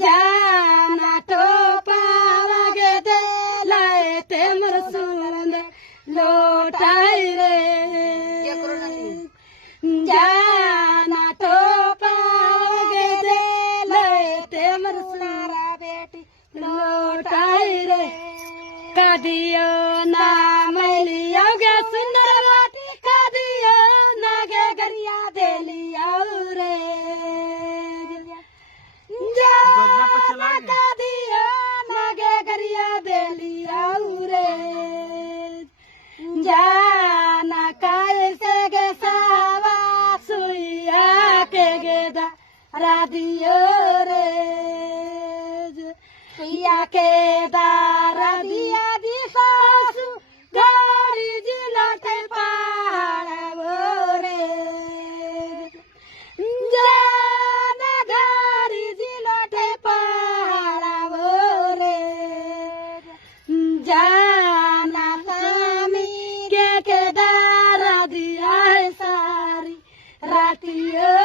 जाना तो पावागे दे लाए ते मरसूल लोटाई रे जाना तो पावागे दे लाए ते मरसूल बेटी लोटाई रे कादियो ना मैलिया गे सुंदर वाटी कादियो ना गे गरिया देलिया रे जाना कादियो ना गे गरिया देलिया रे जाना कैसे गे सावा सुइया के गेदा रादियो रे सुइया के दारा दिया दी सासु गाड़ी जिलाते पहाड़ रे जाना गाड़ी जिलाते पहाड़ रे जाना स्वामी के दारा दिया है सारी रातियों